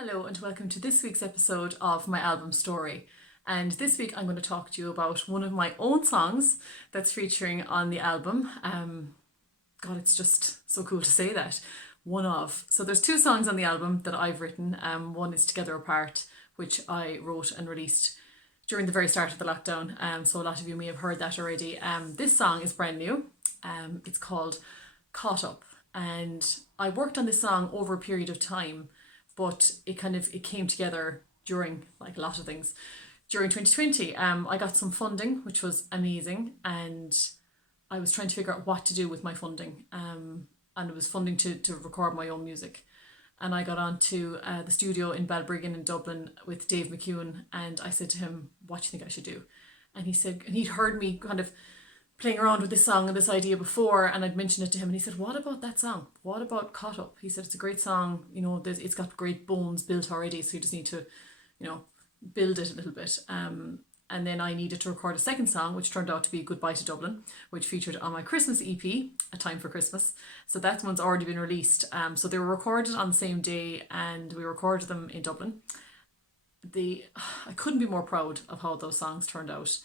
Hello and welcome to this week's episode of my album story. And this week I'm going to talk to you about one of my own songs that's featuring on the album. God, it's just so cool to say that. One of. So there's two songs on the album that I've written. One is Together Apart, which I wrote and released during the very start of the lockdown. So a lot of you may have heard that already. This song is brand new. It's called Caught Up. And I worked on this song over a period of time, but it came together during, like a lot of things, during 2020. I got some funding, which was amazing, and I was trying to figure out what to do with my funding. And it was funding to record my own music. And I got onto the studio in Balbriggan in Dublin with Dave McEwen, and I said to him, "What do you think I should do?" And he said, and he'd heard me kind of playing around with this song and this idea before, and I'd mentioned it to him, and he said, "What about that song? What about Caught Up?" He said, "It's a great song, it's got great bones built already, so you just need to, build it a little bit." And then I needed to record a second song, which turned out to be Goodbye to Dublin, which featured on my Christmas EP, A Time for Christmas. So that one's already been released. So they were recorded on the same day, and we recorded them in Dublin. I couldn't be more proud of how those songs turned out.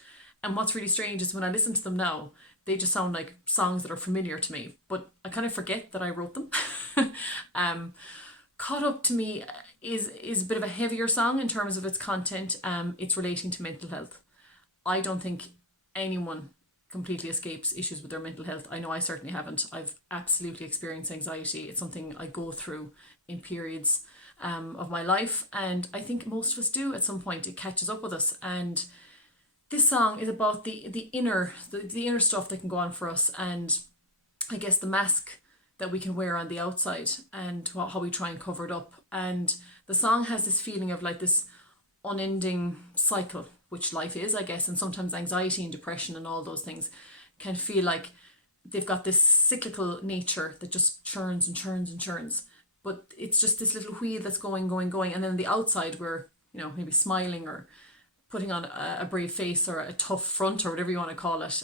And what's really strange is when I listen to them now, they just sound like songs that are familiar to me, but I kind of forget that I wrote them. Caught Up to me is a bit of a heavier song in terms of its content. It's relating to mental health. I don't think anyone completely escapes issues with their mental health. I know I certainly haven't. I've absolutely experienced anxiety. It's something I go through in periods of my life, and I think most of us do at some point. It catches up with us, and this song is about the inner stuff that can go on for us, and I guess the mask that we can wear on the outside, and how we try and cover it up. And the song has this feeling of like this unending cycle, which life is, I guess, and sometimes anxiety and depression and all those things can feel like they've got this cyclical nature that just churns and churns and churns. But it's just this little wheel that's going, and then on the outside we're, maybe smiling or putting on a brave face or a tough front or whatever you want to call it.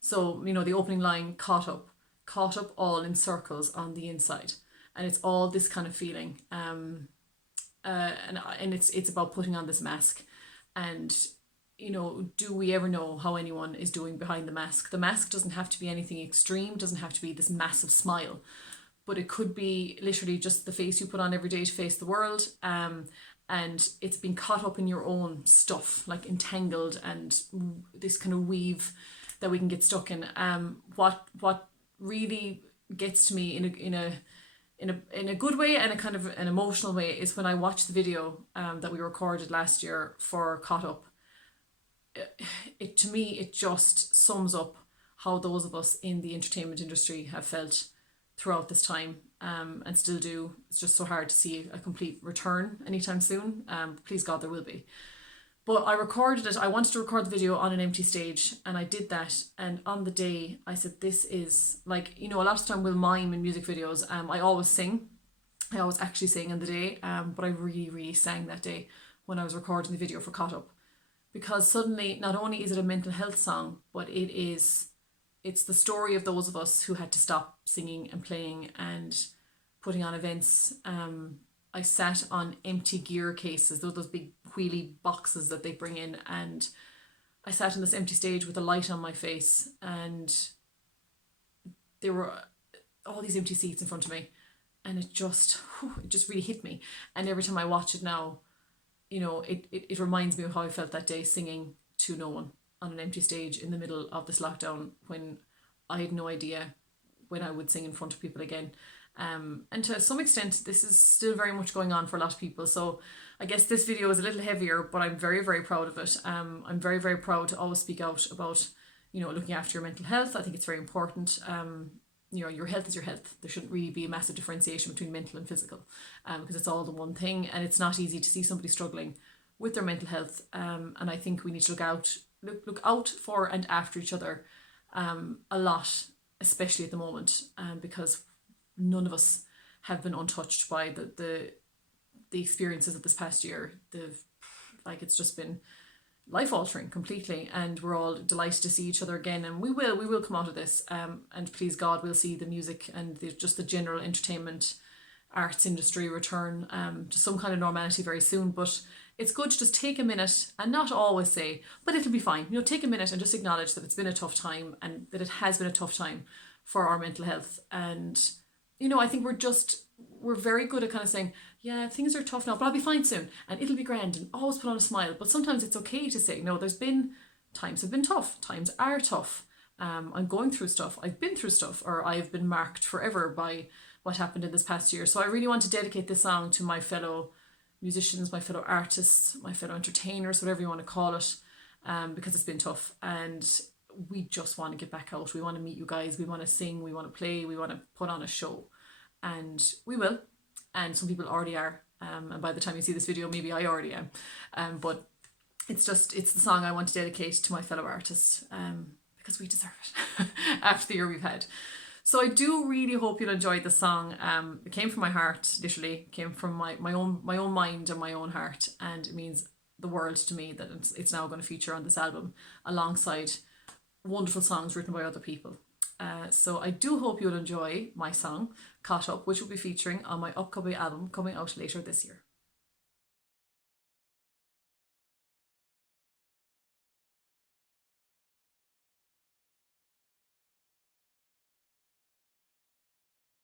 So, the opening line, caught up all in circles on the inside. And it's all this kind of feeling. And it's about putting on this mask. And, do we ever know how anyone is doing behind the mask? The mask doesn't have to be anything extreme, doesn't have to be this massive smile. But it could be literally just the face you put on every day to face the world. And it's been caught up in your own stuff, like entangled, and this kind of weave that we can get stuck in. What really gets to me in a good way and a kind of an emotional way is when I watch the video that we recorded last year for Caught Up. It to me, it just sums up how those of us in the entertainment industry have felt throughout this time, and still do. It's just so hard to see a complete return anytime soon. Please God, there will be. But I recorded it. I wanted to record the video on an empty stage, and I did that. And on the day, I said, this is like, a lot of time we'll mime in music videos. I always sing. I always actually sing on the day. But I really, really sang that day when I was recording the video for Caught Up. Because suddenly, not only is it a mental health song, but it's the story of those of us who had to stop singing and playing and putting on events. I sat on empty gear cases, those big wheelie boxes that they bring in, and I sat on this empty stage with a light on my face, and there were all these empty seats in front of me, and it just really hit me. And every time I watch it now, it reminds me of how I felt that day singing to no one on an empty stage in the middle of this lockdown, when I had no idea when I would sing in front of people again. And to some extent, this is still very much going on for a lot of people. So I guess this video is a little heavier, but I'm very, very proud of it. I'm very, very proud to always speak out about, looking after your mental health. I think it's very important. Your health is your health. There shouldn't really be a massive differentiation between mental and physical, because it's all the one thing, and it's not easy to see somebody struggling with their mental health. And I think we need to look out for and after each other a lot, especially at the moment, because none of us have been untouched by the experiences of this past year. It's just been life altering completely, and we're all delighted to see each other again, and we will come out of this, and please God, we'll see the music and just the general entertainment arts industry return to some kind of normality very soon. But it's good to just take a minute and not always say, but it'll be fine. You know, take a minute and just acknowledge that it's been a tough time and that it has been a tough time for our mental health. And, you know, I think we're very good at kind of saying, yeah, things are tough now, but I'll be fine soon and it'll be grand, and always put on a smile. But sometimes it's okay to say, no, times have been tough, times are tough. I'm going through stuff, I've been through stuff, or I've been marked forever by what happened in this past year. So I really want to dedicate this song to my fellow musicians, my fellow artists, my fellow entertainers, whatever you want to call it, because it's been tough. And we just want to get back out. We want to meet you guys. We want to sing. We want to play. We want to put on a show. And we will. And some people already are. And by the time you see this video, maybe I already am. But it's the song I want to dedicate to my fellow artists, because we deserve it after the year we've had. So I do really hope you'll enjoy the song. It came from my heart, literally. It came from my own mind and my own heart. And it means the world to me that it's now going to feature on this album alongside wonderful songs written by other people. So I do hope you'll enjoy my song, Caught Up, which will be featuring on my upcoming album coming out later this year.